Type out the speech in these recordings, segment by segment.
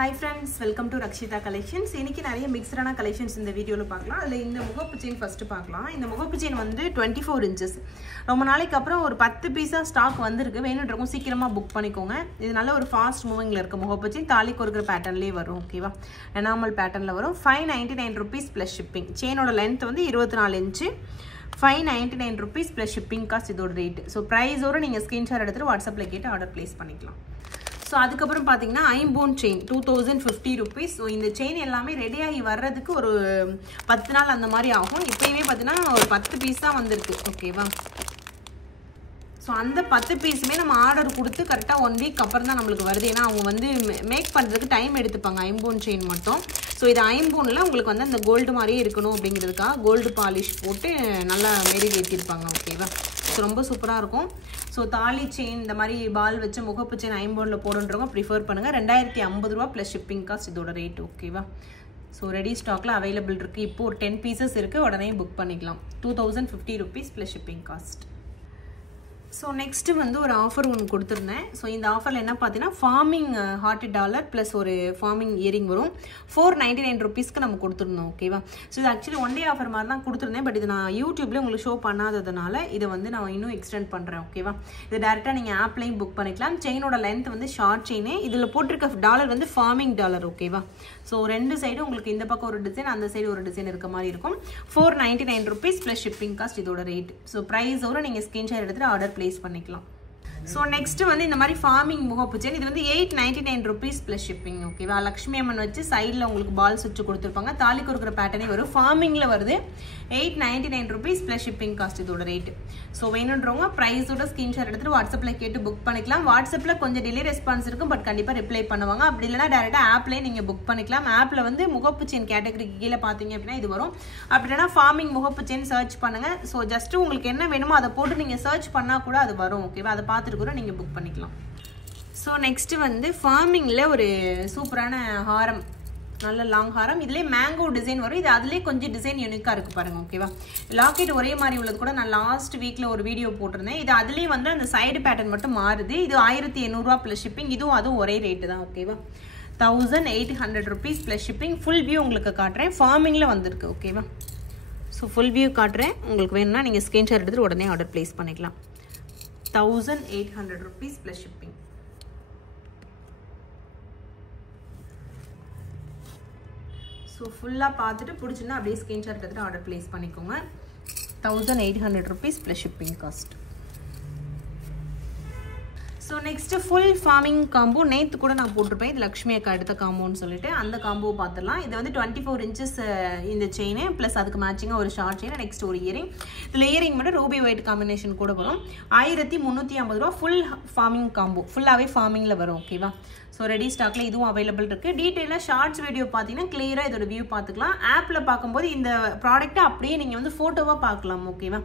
Hi friends, welcome to Rakshita Collections. இன்னைக்கு நிறைய மிக்ஸ்டான collections இந்த வீடியோல பார்க்கலாம். அதுல இந்த முகப்பு செயின் ஃபர்ஸ்ட் பார்க்கலாம். இந்த முகப்பு செயின் வந்து 24 inches. ரொம்ப நாளைக்கு அப்புறம் ஒரு 10 பீஸா ஸ்டாக் வந்திருக்கு. வேணும்ன்றவங்க சீக்கிரமா புக் பண்ணிக்கோங்க. இது நல்ல ஒரு ஃபாஸ்ட் மூவிங்ல இருக்க முகப்பு செயின் தாலி கோர்க்கிற பேட்டர்ன்லயே வரும். ஓகேவா? எனாமல் பேட்டர்ன்ல வரும். 599 rupees plus shipping. செயினோட லெந்த் வந்து 24 inch. 599 rupees plus shipping cost இதோட ரேட். சோ பிரைஸ் ஓட நீங்க ஸ்கிரீன்ஷாட் எடுத்து வாட்ஸ்அப்ல கேட்டு ஆர்டர் பிளேஸ் பண்ணிக்கலாம். So அதுக்கப்புறம் பாத்தீங்கன்னா ஐம்போன் செயின் 2050 rupees. ஸோ இந்த செயின் எல்லாமே ரெடி ஆகி வர்றதுக்கு ஒரு 10 நாள் அந்த மாதிரி ஆகும். இப்பயுமே பார்த்தீங்கன்னா ஒரு 10 பீஸ் தான் வந்திருக்கு. ஓகேவா? ஸோ அந்த 10 பீஸுமே நம்ம ஆர்டர் கொடுத்து கரெக்டாக 1 வீக் அப்புறம் தான் நம்மளுக்கு வருது. ஏன்னா அவங்க வந்து மேக் பண்ணுறதுக்கு டைம் எடுத்துப்பாங்க ஐம்போன் செயின் மட்டும். ஸோ இது ஐம்போனில் உங்களுக்கு வந்து அந்த கோல்டு மாதிரியே இருக்கணும் அப்படிங்கிறதுக்காக கோல்டு பாலிஷ் போட்டு நல்லா மெருகேற்றிருப்பாங்க. ஓகேவா? ஸோ ரொம்ப சூப்பராக இருக்கும். ஸோ தாலி செயின் இந்த மாதிரி பால் வச்ச முகப்பு செயின் ஐம்போனில் போடுன்றவங்க ப்ரிஃபர் பண்ணுங்கள். 2050 ரூபா ப்ளஸ் ஷிப்பிங் காஸ்ட் இதோட ரேட். ஓகேவா? ஸோ ரெடி ஸ்டாக்கில் அவைலபிள் இருக்குது. இப்போ ஒரு 10 பீசஸ் இருக்குது. உடனே புக் பண்ணிக்கலாம். 2050 rupees plus shipping cost. So next வந்து ஒரு ஆஃபர் ஒன்று கொடுத்துருந்தேன். ஸோ இந்த ஆஃபரில் என்ன பார்த்தீங்கன்னா ஃபார்மிங் $100 ப்ளஸ் ஒரு ஃபார்மிங் இயரிங் வரும். 499 rupeesக்கு நம்ம கொடுத்துருந்தோம். ஓகேவா? ஸோ இது ஆக்சுவலி ஒன் டே ஆஃபர் மாதிரி தான் கொடுத்துருந்தேன். பட் இது நான் யூடியூப்ல உங்களுக்கு ஷோ பண்ணாததுனால இதை வந்து நான் இன்னும் எக்ஸ்டெண்ட் பண்ணுறேன். ஓகேவா? இது டேரெக்டாக நீங்கள் ஆப்லையும் புக் பண்ணிக்கலாம். செயினோட லென்த் வந்து ஷார்ட் செயினே. இதில் போட்டிருக்க டாலர் வந்து ஃபார்மிங் டாலர். ஓகேவா? ஸோ ரெண்டு சைடும் உங்களுக்கு இந்த பக்கம் ஒரு டிசைன் அந்த சைடு ஒரு டிசைன் இருக்க மாதிரி இருக்கும். 499 rupees ப்ளஸ் ஷிப்பிங் காஸ்ட் இதோட ரேட். ஸோ ப்ரைஸோட நீங்கள் ஸ்கிரீன்ஷாட் எடுத்துகிட்டு ஆர்டர் பிளேஸ் பண்ணிக்கலாம். ஸோ நெக்ஸ்ட் வந்து இந்த மாதிரி ஃபார்மிங் முகப்பு செயின் இது வந்து 899 rupees ப்ளஸ் ஷிப்பிங். ஓகேவா? லக்ஷ்மி அம்மன் வச்சு சைடில் உங்களுக்கு பால் சுவிட்ச் கொடுத்துருப்பாங்க. தாலி கொடுக்குற பேட்டர்னே வரும். ஃபார்மிங்கில் வருது. 899 rupees ப்ளஸ் ஷிப்பிங் காஸ்ட் இதோட ரேட். ஸோ வேணுன்றவங்க ப்ரைஸோட ஸ்கிரீன்ஷாட் எடுத்துட்டு வாட்ஸ்அப்பில் கேட்டு புக் பண்ணிக்கலாம். வாட்ஸ்அப்பில் கொஞ்சம் டிலே ரெஸ்பான்ஸ் இருக்கும். பட் கண்டிப்பாக ரிப்ளை பண்ணுவாங்க. அப்படி இல்லைனா டேரெக்டாக ஆப்லேயே நீங்கள் புக் பண்ணிக்கலாம். ஆப்பில் வந்து முகப்பு செயின் கேட்டகரிக்கு கீழே பார்த்தீங்க அப்படின்னா இது வரும். அப்படி இல்லைனா ஃபார்மிங் முகப்பு செயின் சர்ச் பண்ணுங்க. ஸோ ஜஸ்ட் உங்களுக்கு என்ன வேணுமோ அதை போட்டு நீங்கள் சர்ச் பண்ணால் கூட அது வரும். ஓகேவா? அதை பார்த்துட்டு கூட நீங்கள் புக் பண்ணிக்கலாம். ஸோ நெக்ஸ்ட் வந்து ஃபார்மிங்கில் ஒரு சூப்பரான ஹாரம், நல்ல லாங் ஹாரம். இதுலேயே மேங்கோ டிசைன் வரும். இது அதுலேயே கொஞ்சம் டிசைன் யூனிக்காக இருக்குது பாருங்கள். ஓகேவா? லாக்கெட் ஒரே மாதிரி உள்ளது கூட நான் லாஸ்ட் வீக்கில் ஒரு வீடியோ போட்டிருந்தேன். இது அதுலேயே வந்து அந்த சைடு பேட்டர்ன் மட்டும் மாறுது. இது 1800 ரூபா ப்ளஸ் ஷிப்பிங். அதுவும் ஒரே ரேட்டு தான். ஓகேவா? 1800 rupees plus shipping. Full view உங்களுக்கு காட்டுறேன். ஃபார்மிங்கில் வந்திருக்கு. ஓகேவா? ஸோ ஃபுல் வியூ காட்டுறேன். உங்களுக்கு வேணும்னா நீங்கள் ஸ்க்ரீன்ஷாட் எடுத்துகிட்டு உடனே ஆர்டர் பிளேஸ் பண்ணிக்கலாம். 1800 rupees plus shipping. So full-ஆ பார்த்துட்டு பிடிச்சுன்னா அப்படியே ஸ்கிரீன்ஷாட் எடுத்துட்டு ஆர்டர் பிளேஸ் பண்ணிக்கோங்க. 1800 rupees plus shipping cost. So next full farming combo நேற்று கூட நான் போட்டிருப்பேன். இது லக்ஷ்மி அக்கா எடுத்த காம்போன்னு சொல்லிட்டு அந்த காம்போ பார்த்துடலாம். இது வந்து 24 inches இந்த செயின் ப்ளஸ் அதுக்கு மேட்சிங்காக ஒரு ஷார்ட் செயின் நெக்ஸ்ட் ஒரு இயரிங். இதில் இயரிங் மட்டும் ரூபி ஒயிட் காம்பினேஷன் கூட வரும். 1350 ரூபா ஃபுல் ஃபார்மிங் காம்போ. ஃபுல்லாகவே ஃபார்மிங்கில் வரும். ஓகேவா? ஸோ ரெடி ஸ்டாக்கில் இதுவும் அவைலபிள் இருக்குது. டீட்டெயிலாக ஷார்ட்ஸ் வீடியோ பார்த்தீங்கன்னா கிளியராக இதோட வியூ பார்த்துக்கலாம். ஆப்பில் பார்க்கும்போது இந்த ப்ராடக்ட்டை அப்படியே நீங்கள் வந்து ஃபோட்டோவாக பார்க்கலாம். ஓகேவா?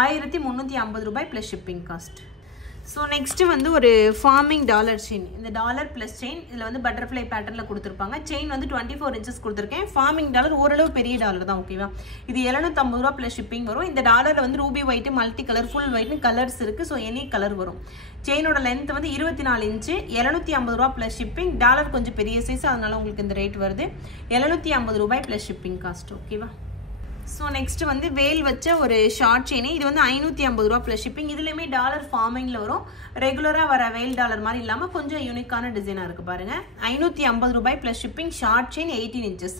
1350 ரூபாய் plus shipping cost. So next வந்து ஒரு ஃபார்மிங் டாலர் செயின். இந்த டாலர் ப்ளஸ் செயின் இதில் வந்து பட்டர்ஃப்ளை பேட்டர்னில் கொடுத்துருப்பாங்க. செயின் வந்து 24 inches கொடுத்துருக்கேன். ஃபார்மிங் டாலர் ஓரளவு பெரிய டாலர் தான். ஓகேவா? இது 750 ரூபா ப்ளஸ் ஷிப்பிங் வரும். இந்த டாலரில் வந்து ruby white multi colour full ஒயிட்னு கலர்ஸ் இருக்குது. ஸோ எனி கலர் வரும். செயினோட லென்த் வந்து 24 inch. 750 ரூபா ப்ளஸ் ஷிப்பிங். டாலர் கொஞ்சம் பெரிய சைஸ், அதனால உங்களுக்கு இந்த ரேட் வருது. 750 ரூபாய் ப்ளஸ் ஷிப்பிங் காஸ்ட். ஓகேவா? ஸோ நெக்ஸ்ட் வந்து வேல் வச்ச ஒரு ஷார்ட் செயின். இது வந்து 550 ரூபா ப்ளஸ் ஷிப்பிங். இதுலேயுமே டாலர் ஃபார்மிங்கில் வரும். ரெகுலராக வர வேல் டாலர் மாதிரி இல்லாமல் கொஞ்சம் யூனிக்கான டிசைனாக இருக்குது பாருங்கள். 550 ரூபாய் plus shipping. Short chain 18 inches.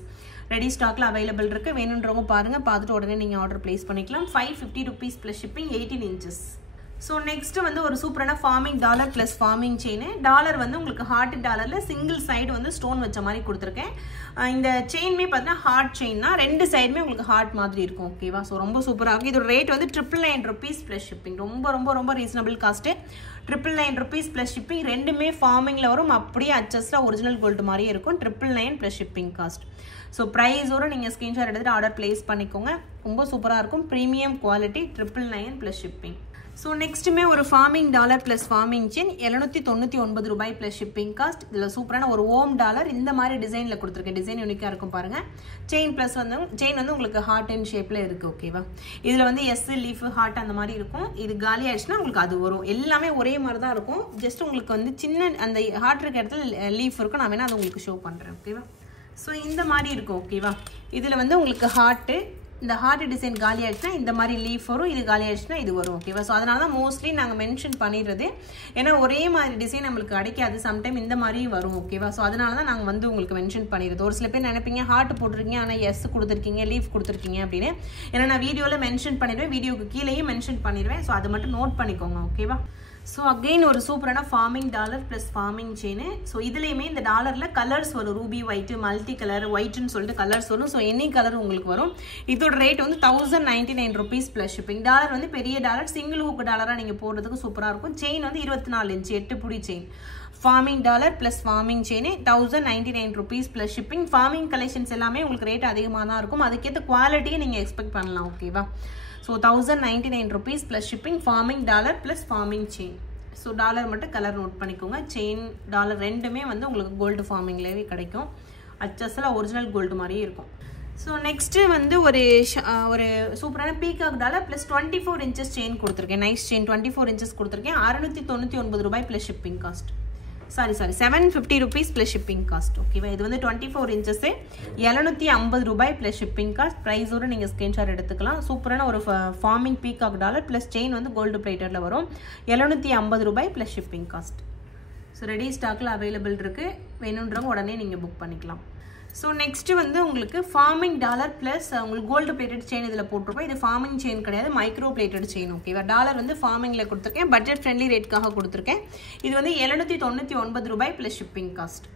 Ready ஸ்டாக்கில் அவைலபிள் இருக்குது. வேணுன்றவங்க பாருங்கள். பார்த்துட்டு உடனே நீங்கள் ஆர்டர் பிளேஸ் பண்ணிக்கலாம். 550 rupees plus shipping. 18 inches. So next வந்து ஒரு சூப்பரான farming dollar plus forming chain. Dollar வந்து உங்களுக்கு ஹார்ட் டாலரில் சிங்கிள் சைடு வந்து ஸ்டோன் வச்ச மாதிரி கொடுத்துருக்கேன். இந்த செயின்மே பார்த்தீங்கன்னா ஹார்ட் செயின் தான். ரெண்டு சைடுமே உங்களுக்கு ஹார்ட் மாதிரி இருக்கும். ஓகேவா? ஸோ ரொம்ப சூப்பராக இருக்கும். இதோட ரேட் வந்து 999 rupees ப்ளஸ் ஷிப்பிங். ரொம்ப ரொம்ப ரொம்ப reasonable cost. 999 rupees plus shipping. ரெண்டுமே ஃபார்மிங்கில் வரும். அப்படியே அட்ஜஸ்டாக ஒரிஜினல் கோல்டு மாதிரியே இருக்கும். 999 ப்ளஸ் ஷிப்பிங் காஸ்ட். ஸோ ப்ரைஸோட நீங்கள் ஸ்க்ரீன்ஷாட் எடுத்துகிட்டு ஆர்டர் பிளேஸ் பண்ணிக்கோங்க. ரொம்ப சூப்பராக இருக்கும். Premium quality. 999 plus shipping. So நெக்ஸ்ட்டுமே ஒரு forming dollar plus forming chain 799 ரூபாய் ப்ளஸ் ஷிப்பிங் காஸ்ட். இதில் சூப்பரான ஒரு ஓம் டாலர் இந்த மாதிரி டிசைனில் கொடுத்துருக்கேன். டிசைன் யூனிக்காக இருக்கும் பாருங்கள். செயின் ப்ளஸ் செயின் வந்து உங்களுக்கு ஹார்ட் அண்ட் ஷேப்பில் இருக்குது. ஓகேவா, இதில் வந்து எஸ் லீஃப் ஹார்ட் அந்த மாதிரி இருக்கும். இது காலி ஆயிடுச்சுன்னா உங்களுக்கு அது வரும். எல்லாமே ஒரே மாதிரி தான் இருக்கும். ஜஸ்ட் உங்களுக்கு வந்து சின்ன அந்த ஹார்ட் இருக்க இடத்துல லீஃப் இருக்கும். நான் வேணால் அதை உங்களுக்கு ஷோ பண்ணுறேன். ஓகேவா, ஸோ இந்த மாதிரி இருக்கும். ஓகேவா, இதில் வந்து உங்களுக்கு ஹார்ட்டு, இந்த ஹார்ட் டிசைன் காலி ஆயிடுச்சுன்னா இந்த மாதிரி லீஃப் வரும். இது காலி ஆயிடுச்சுன்னா இது வரும். ஓகேவா, ஸோ அதனால தான் மோஸ்ட்லி நாங்கள் மென்ஷன் பண்ணிடுறது. ஏன்னா ஒரே மாதிரி டிசைன் நம்மளுக்கு கிடைக்காது. சம்டைம் இந்த மாதிரி வரும். ஓகேவா, ஸோ அதனால தான் நாங்கள் வந்து உங்களுக்கு மென்ஷன் பண்ணிடுறது. ஒரு சில பேர் நினைப்பீங்க ஹார்ட் போட்டிருக்கீங்க ஆனால் எஸ் கொடுத்துருக்கீங்க, லீஃப் கொடுத்துருக்கீங்க அப்படின்னு. ஏன்னா நான் வீடியோவில் மென்ஷன் பண்ணிடுவேன், வீடியோக்கு கீழேயும் மென்ஷன் பண்ணிடுவேன். ஸோ அதை மட்டும் நோட் பண்ணிக்கோங்க. ஓகேவா, ஸோ அகெயின் ஒரு சூப்பரான farming dollar plus forming chain. So இதுலேயுமே இந்த டாலரில் கலர்ஸ் வரும். ரூபி ஒயிட்டு, மல்டி கலர், ஒயிட்டுன்னு சொல்லிட்டு கலர்ஸ் வரும். ஸோ எனி கலர் உங்களுக்கு வரும். இதோட ரேட் வந்து 1099 ருபீஸ் ப்ளஸ் ஷிப்பிங். டாலர் வந்து பெரிய டாலர், சிங்கிள் ஹூக் டாலராக நீங்கள் போடுறதுக்கு சூப்பராக இருக்கும். செயின் வந்து 24 இன்ச்சு 8 புடி chain. Forming dollar plus forming chain 1099 rupees plus shipping. Forming collections எல்லாமே உங்களுக்கு ரேட் அதிகமாக தான் இருக்கும். அதுக்கேற்ற குவாலிட்டியை நீங்கள் எக்ஸ்பெக்ட் பண்ணலாம். ஓகேவா, so 1099 rupees plus shipping. Forming dollar plus forming chain. So dollar மட்டும் கலர் நோட் பண்ணிக்கோங்க. செயின் டாலர் ரெண்டுமே வந்து உங்களுக்கு கோல்டு ஃபார்மிங்லேயே கிடைக்கும். அச்சஸில் ஒரிஜினல் கோல்டு மாதிரியே இருக்கும். ஸோ நெக்ஸ்ட்டு வந்து ஒரு சூப்பரான peacock dollar plus 24 inches chain கொடுத்துருக்கேன். நைஸ் செயின் 24 இன்ச்சஸ் கொடுத்துருக்கேன். 699 ரூபாய் plus shipping cost. Sorry 750 rupees plus shipping cost. ஓகேவா, இது வந்து 24 இன்ச்சஸு 750 ரூபாய் ப்ளஸ் ஷிப்பிங் காஸ்ட். ப்ரைஸோடு நீங்கள் ஸ்க்ரீன்ஷாட் எடுத்துக்கலாம். சூப்பரான ஒரு forming peacock dollar plus chain வந்து கோல்டு பிளேட்டரில் வரும். 750 ரூபாய் plus shipping cost. So ready ஸ்டாக்கில் அவைலபிள் இருக்குது. வேணுன்றவங்க உடனே நீங்கள் புக் பண்ணிக்கலாம். ஸோ நெக்ஸ்ட்டு வந்து உங்களுக்கு ஃபார்மிங் டாலர் ப்ளஸ் உங்களுக்கு கோல்டு பிளேட்டட் செயின் இதில் போட்டிருக்கோம். இது ஃபார்மிங் செயின் கிடையாது, மைக்ரோ பிளேட்டட் செயின். ஓகேவா, டாலர் வந்து ஃபார்மிங்கில் கொடுத்துருக்கேன். பட்ஜெட் ஃப்ரெண்ட்லி ரேட்காக கொடுத்துருக்கேன். இது வந்து 799 ரூபாய் plus shipping cost.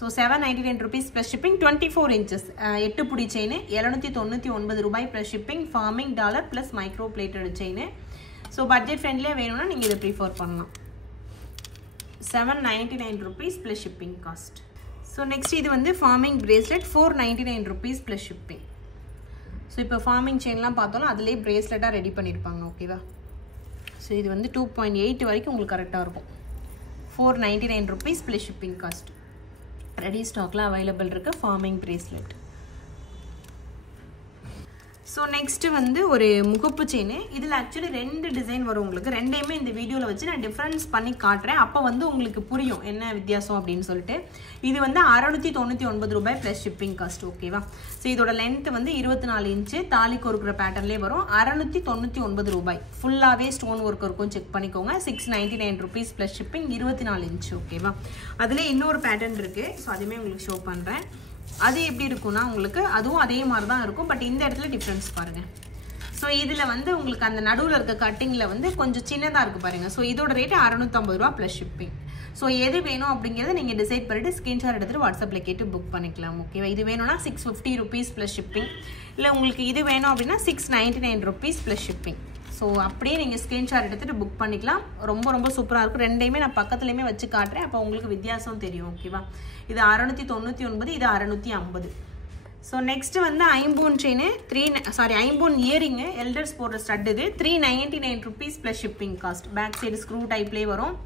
So 799 rupees plus shipping. 24 inches 8 புடி செயின் 799 ரூபாய் plus shipping. Forming dollar plus micro plated chain. So budget ஃப்ரெண்ட்லியாக வேணும்னா நீங்கள் இதை ப்ரிஃபர் பண்ணலாம். 799 rupees plus shipping cost. So next இது வந்து forming bracelet 499 rupees plus shipping. So இப்போ ஃபார்மிங் செயின்லாம் பார்த்தோம்னா அதிலே பிரேஸ்லெட்டாக ரெடி பண்ணியிருப்பாங்க. ஓகேவா, ஸோ இது வந்து 2.8 வரைக்கும் உங்களுக்கு கரெக்டாக இருக்கும். 499 rupees plus shipping cost. Ready ஸ்டாக்ல அவைலபிள் இருக்குது ஃபார்மிங் பிரேஸ்லெட். ஸோ நெக்ஸ்ட்டு வந்து ஒரு முகப்பு செயின். இதில் ஆக்சுவலி 2 டிசைன் வரும் உங்களுக்கு. ரெண்டையுமே இந்த வீடியோவில் வச்சு நான் டிஃப்ரென்ஸ் பண்ணி காட்டுறேன். அப்போ வந்து உங்களுக்கு புரியும் என்ன வித்தியாசம் அப்படின்னு சொல்லிட்டு. இது வந்து 699 ரூபாய் ப்ளஸ் ஷிப்பிங் காஸ்ட். ஓகேவா, ஸோ இதோட லென்த் வந்து 24 இன்ச்சு தாலி கோர்க்குற பேட்டர்ன்லேயே வரும். 699 ரூபாய். ஃபுல்லாகவே ஸ்டோன் ஒர்க் இருக்கும், செக் பண்ணிக்கோங்க. 699 ருபீஸ் ப்ளஸ் ஷிப்பிங். 24 இன்ச்சு. ஓகேவா, அதில் இன்னொரு பேட்டர்ன் இருக்குது. ஸோ அதுவுமே உங்களுக்கு ஷோ பண்ணுறேன். அது எப்படி இருக்கும்னா உங்களுக்கு அதுவும் அதே மாதிரி தான் இருக்கும். பட் இந்த இடத்துல டிஃப்ரென்ஸ் பாருங்கள். ஸோ இதில் வந்து உங்களுக்கு அந்த நடுவில் இருக்க கட்டிங்கில் வந்து கொஞ்சம் சின்னதாக இருக்குது பாருங்கள். ஸோ இதோட ரேட்டு 650 ரூபா ப்ளஸ் ஷிப்பிங். ஸோ எது வேணும் அப்படிங்கிறத நீங்கள் டிசைட் பண்ணிவிட்டு ஸ்க்ரீன்ஷாட் எடுத்துகிட்டு வாட்ஸ்அப்பில் கேட்டு புக் பண்ணிக்கலாம். ஓகேவா, இது வேணும்னா 650 ருபீஸ் ப்ளஸ் ஷிப்பிங். இல்லை உங்களுக்கு இது வேணும் அப்படின்னா 699 ருபீஸ் ப்ளஸ் ஷிப்பிங். ஸோ அப்படியே நீங்கள் ஸ்க்ரீன்ஷாட் எடுத்துகிட்டு புக் பண்ணிக்கலாம். ரொம்ப ரொம்ப சூப்பராக இருக்கும். ரெண்டையுமே நான் பக்கத்துலேயுமே வச்சு காட்டுறேன். அப்போ உங்களுக்கு வித்தியாசம் தெரியும். ஓகேவா, இது 699, இது 650. ஸோ நெக்ஸ்ட்டு வந்து ஐம்பூன் செயின் ஐம்பூன் இயரிங்கு எல்டர்ஸ் போடுற ஸ்டட். இது 399 rupees plus shipping cost. Back side screw டைப்லேயே வரும்.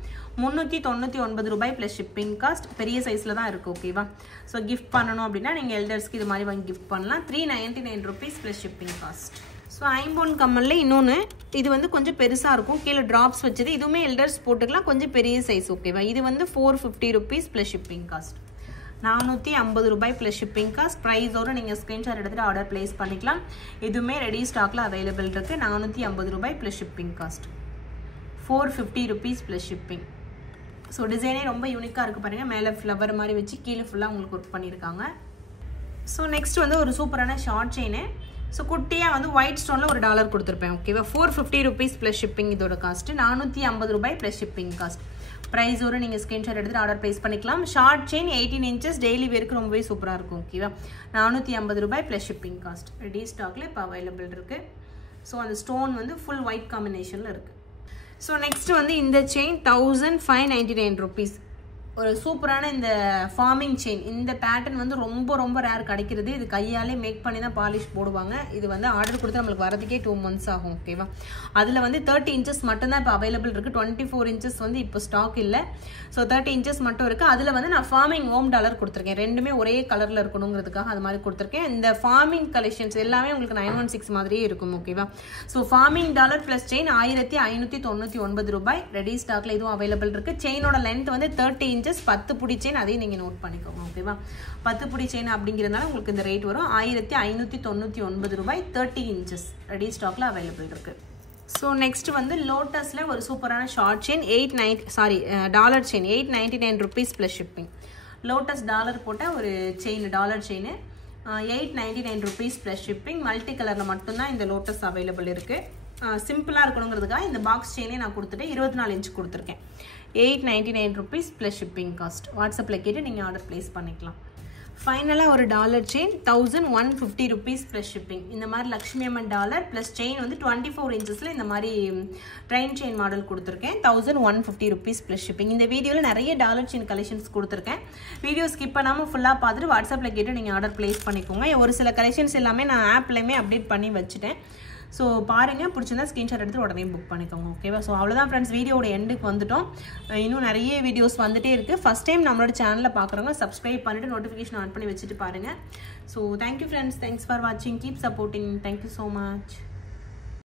399 ரூபாய் ப்ளஸ் ஷிப்பிங் காஸ்ட். பெரிய சைஸில் தான் இருக்குது. ஓகேவா, ஸோ கிஃப்ட் பண்ணணும் அப்படின்னா நீங்கள் எல்டர்ஸ்க்கு இது மாதிரி வாங்கி கிஃப்ட் பண்ணலாம். 399 rupees plus shipping cost. So ஐம்பொன் கம்மலில் இன்னொன்று இது வந்து கொஞ்சம் பெருசாக இருக்கும். கீழே ட்ராப்ஸ் வச்சது. இதுவுமே எல்டர்ஸ் போட்டுக்கலாம், கொஞ்சம் பெரிய சைஸ். ஓகேவா, இது வந்து 450 ருபீஸ் ப்ளஸ் ஷிப்பிங் காஸ்ட். 450 ரூபாய் ப்ளஸ் ஷிப்பிங் காஸ்ட். ப்ரைஸோடு நீங்கள் ஸ்க்ரீன்ஷாட் எடுத்துகிட்டு ஆர்டர் ப்ளேஸ் பண்ணிக்கலாம். இதுவுமே ரெடி ஸ்டாக்கில் அவைலபிள் இருக்குது. 450 ரூபாய் plus shipping cost. 450 rupees plus shipping. So டிசைனே ரொம்ப யூனிக்காக இருக்குது பாருங்கள். மேலே ஃப்ளவர் மாதிரி வச்சு கீழே ஃபுல்லாக உங்களுக்கு ஒர்க் பண்ணியிருக்காங்க. ஸோ நெக்ஸ்ட் வந்து ஒரு சூப்பரான ஷார்ட் செயின். ஸோ குட்டியாக வந்து ஒயிட் ஸ்டோனில் ஒரு டாலர் கொடுத்துருப்பேன். ஓகேவா, 450 ருபீஸ் ப்ளஸ் ஷிப்பிங். இதோட காஸ்ட்டு 450 ரூபாய் ப்ளஸ் ஷிப்பிங் காஸ்ட். ப்ரைஸோடு நீங்கள் ஸ்க்ரீன்ஷாட் எடுத்துகிட்டு ஆர்டர் ப்ளேஸ் பண்ணிக்கலாம். ஷார்ட் செயின் 18 இன்ச்சஸ் டெய்லி வேருக்கு ரொம்பவே சூப்பராக இருக்கும். ஓகேவா, 450 ரூபாய் ப்ளஸ் ஷிப்பிங் காஸ்ட். ரெடி ஸ்டாக்கில் இப்போ அவைலபிள் இருக்குது. ஸோ அந்த ஸ்டோன் வந்து ஃபுல் ஒயிட் காம்பினேஷனில் இருக்குது. ஸோ நெக்ஸ்ட் வந்து இந்த செயின் 1599 ருபீஸ். ஒரு சூப்பரான இந்த ஃபார்மிங் செயின். இந்த பேட்டர்ன் வந்து ரொம்ப ரொம்ப ரேர் கிடைக்கிறது. இது கையாலே மேக் பண்ணி தான் பாலிஷ் போடுவாங்க. இது வந்து ஆர்டர் கொடுத்து நம்மளுக்கு வரதுக்கே 2 months ஆகும். ஓகேவா? அதில் வந்து 30 inches மட்டும்தான் இப்போ அவைலபிள் இருக்குது. 24 inches வந்து இப்போ ஸ்டாக் இல்லை. ஸோ 30 inches மட்டும் இருக்குது. அதில் வந்து நான் ஃபார்மிங் ஓம் டாலர் கொடுத்துருக்கேன். ரெண்டுமே ஒரே கலரில் இருக்கணுங்கிறதுக்காக அது மாதிரி கொடுத்துருக்கேன். இந்த ஃபார்மிங் கலெக்ஷன்ஸ் எல்லாமே உங்களுக்கு 916 மாதிரியே இருக்கும். ஓகேவா? So farming dollar plus chain 1599 ரூபாய். ரெடி ஸ்டாக்ல இதுவும் அவைலபிள் இருக்குது. செயினோட லென்த் வந்து 30 inches. 10 புடி செயின் அதையும் நீங்கள் நோட் பண்ணிக்கோங்க. ஓகேவா? 10 புடி செயின் அப்படிங்கிறதுனால உங்களுக்கு இந்த ரேட் வரும் 1599 ரூபாய். 30 inches ரெடி ஸ்டாக்ல அவைலபிள் இருக்கு. ஸோ நெக்ஸ்ட் வந்து லோட்டஸ்ல ஒரு சூப்பரான short chain dollar chain 899 rupees plus shipping. Lotus dollar போட்ட ஒரு chain, dollar chain 899 rupees plus shipping. Multi கலரில் மட்டும்தான் இந்த லோட்டஸ் அவைலபிள் இருக்குது. சிம்பிளாக இருக்கணுங்கிறதுக்காக இந்த பாக்ஸ் செயினே நான் கொடுத்துட்டு 24 inch கொடுத்துருக்கேன். 899 rupees ப்ளஸ் ஷிப்பிங் காஸ்ட். வாட்ஸ்அப்பில் கேட்டு நீங்கள் ஆர்டர் ப்ளேஸ் பண்ணிக்கலாம். ஃபைனலாக ஒரு dollar chain 1150 rupees plus shipping. இந்த மாதிரி லக்ஷ்மி அம்மன் டாலர் ப்ளஸ் செயின் வந்து 24 inchஸில் இந்த மாதிரி ட்ரெயின் செயின் மாடல் கொடுத்துருக்கேன். 1150 rupees ப்ளஸ் ஷிப்பிங். இந்த வீடியோவில் நிறைய டாலர் செயின் கலெக்ஷன்ஸ் கொடுத்துருக்கேன். வீடியோ ஸ்கிப் பண்ணாமல் ஃபுல்லாக பார்த்துட்டு வாட்ஸ்அப்பில் கேட்டு நீங்கள் ஆர்டர் ப்ளேஸ் பண்ணிக்கோங்க. ஒரு சில கலெக்ஷன்ஸ் எல்லாமே நான் ஆப்லேயுமே அப்டேட் பண்ணி வச்சுட்டேன். ஸோ பாருங்கள், பிடிச்சிருந்தா ஸ்க்ரீன்ஷாட் எடுத்து உடனே புக் பண்ணிக்கோங்க. ஓகேவா? ஸோ அவ்வளோதான் ஃப்ரெண்ட்ஸ், வீடியோட எண்டுக்கு வந்துட்டோம். இன்னும் நிறைய வீடியோஸ் வந்துட்டே இருக்குது. ஃபஸ்ட் டைம் நம்மளோட சேனலில் பார்க்குறவங்க சப்ஸ்கிரைப் பண்ணிவிட்டு நோட்டிஃபிகேஷன் ஆன் பண்ணி வச்சுட்டு பாருங்கள். So thank you friends, thanks for வாட்சிங், keep supporting. Thank you so much.